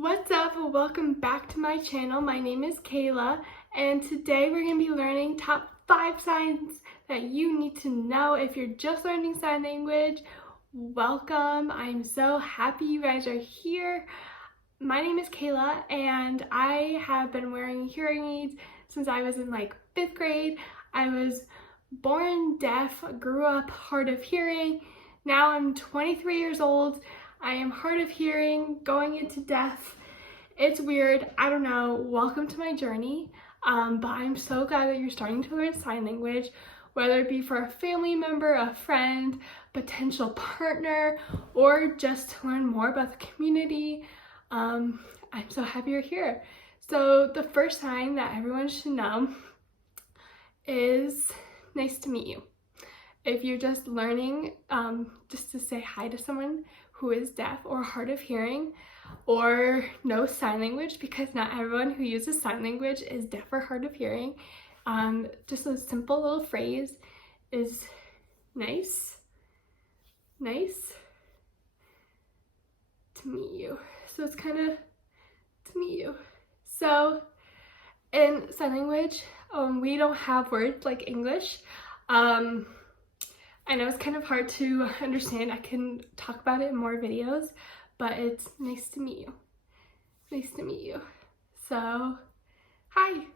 What's up? Welcome back to my channel. My name is Kayla, and today we're going to be learning top 5 signs that you need to know if you're just learning sign language. Welcome. I'm so happy you guys are here. My name is Kayla, and I have been wearing hearing aids since I was in like 5th grade. I was born deaf, grew up hard of hearing. Now I'm 23 years old. I am hard of hearing, going into deaf. It's weird, I don't know. Welcome to my journey. But I'm so glad that you're starting to learn sign language, whether it be for a family member, a friend, potential partner, or just to learn more about the community. I'm so happy you're here. So the first sign that everyone should know is nice to meet you. If you're just learning just to say hi to someone who is deaf or hard of hearing or knows sign language, because not everyone who uses sign language is deaf or hard of hearing, just a simple little phrase is nice to meet you. So it's kind of to meet you. So in sign language, we don't have words like English. I know it's kind of hard to understand. I can talk about it in more videos, but it's nice to meet you. Nice to meet you. So, hi,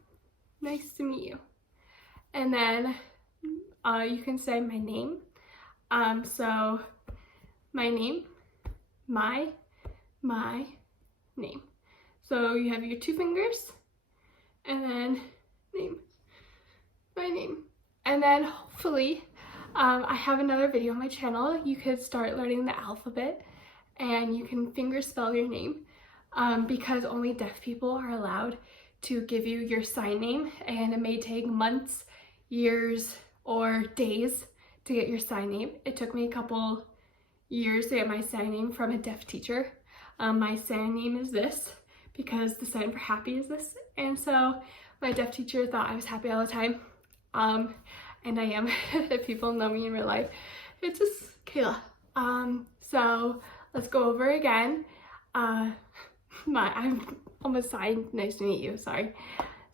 nice to meet you. And then you can say my name. So my name, my name. So you have your 2 fingers, and then name, my name. And then hopefully, I have another video on my channel. You could start learning the alphabet and you can finger spell your name, because only deaf people are allowed to give you your sign name, and it may take months, years, or days to get your sign name. It took me a couple years to get my sign name from a deaf teacher. My sign name is this because the sign for happy is this, and so my deaf teacher thought I was happy all the time. And I am. If people know me in real life, it's just Kayla. So let's go over again. I'm almost signed. Nice to meet you. Sorry.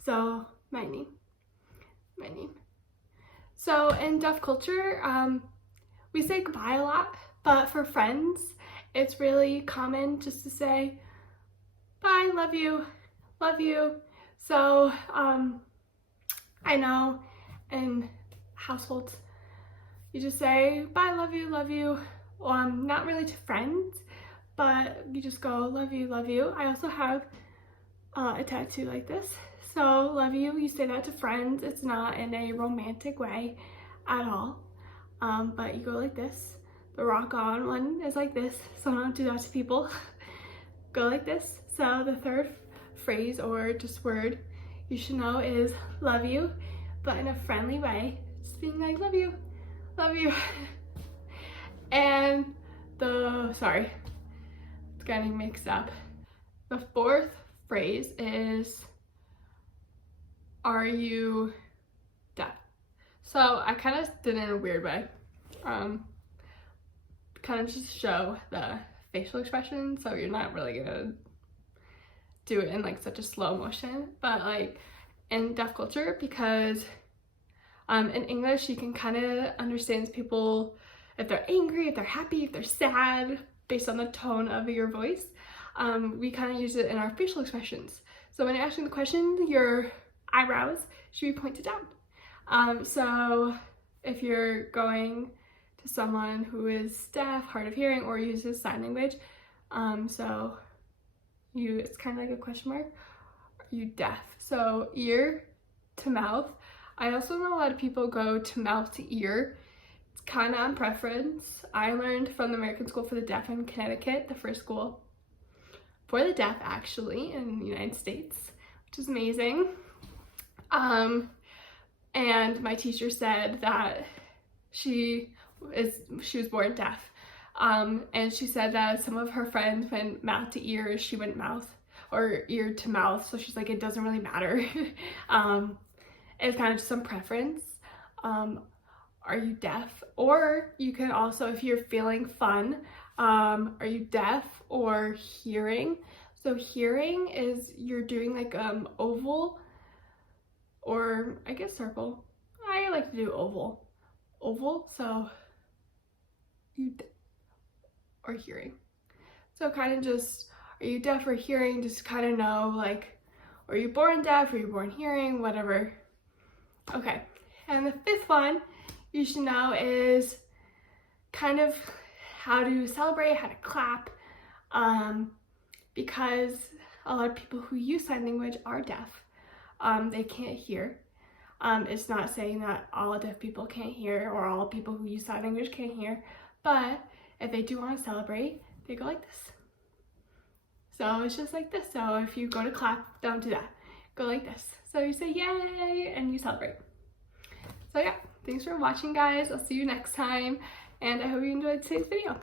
So my name. So in deaf culture, we say goodbye a lot, but for friends, it's really common just to say bye, love you. So I know in households you just say bye, love you. Not really to friends, but you just go love you. I also have a tattoo like this, so love you say that to friends. It's not in a romantic way at all, but you go like this. The rock on one is like this, so don't do that to people. Go like this. So the third phrase or just word you should know is love you, but in a friendly way, just being like love you. And sorry, it's getting mixed up. The fourth phrase is, are you deaf? So I kind of did it in a weird way, kind of just show the facial expression, so you're not really gonna do it in like such a slow motion, but like in deaf culture, because in English you can kind of understand people if they're angry, if they're happy, if they're sad, based on the tone of your voice. We kind of use it in our facial expressions. So when you're asking the question, your eyebrows should be pointed down. So if you're going to someone who is deaf, hard of hearing, or uses sign language, it's kind of like a question mark. Are you deaf? So ear to mouth. I also know a lot of people go to mouth to ear. It's kind of on preference. I learned from the American School for the Deaf in Connecticut, the first school for the deaf actually in the United States, which is amazing. And my teacher said that she was born deaf. And she said that some of her friends went mouth to ear, she went mouth or ear to mouth. So she's like, it doesn't really matter. It's kind of just some preference. Are you deaf? Or you can also, if you're feeling fun, Are you deaf or hearing? So hearing is you're doing like oval, or I guess circle. I like to do oval. Oval, so you or hearing. So kind of just, are you deaf or hearing? Just kind of know, like, are you born deaf, are you born hearing, whatever. Okay, and the fifth one you should know is kind of how to celebrate, how to clap, because a lot of people who use sign language are deaf. They can't hear. It's not saying that all deaf people can't hear or all people who use sign language can't hear, but if they do want to celebrate, they go like this. So it's just like this. So if you go to clap, don't do that. Go like this. So you say yay and you celebrate. So yeah, thanks for watching, guys. I'll see you next time, and I hope you enjoyed today's video.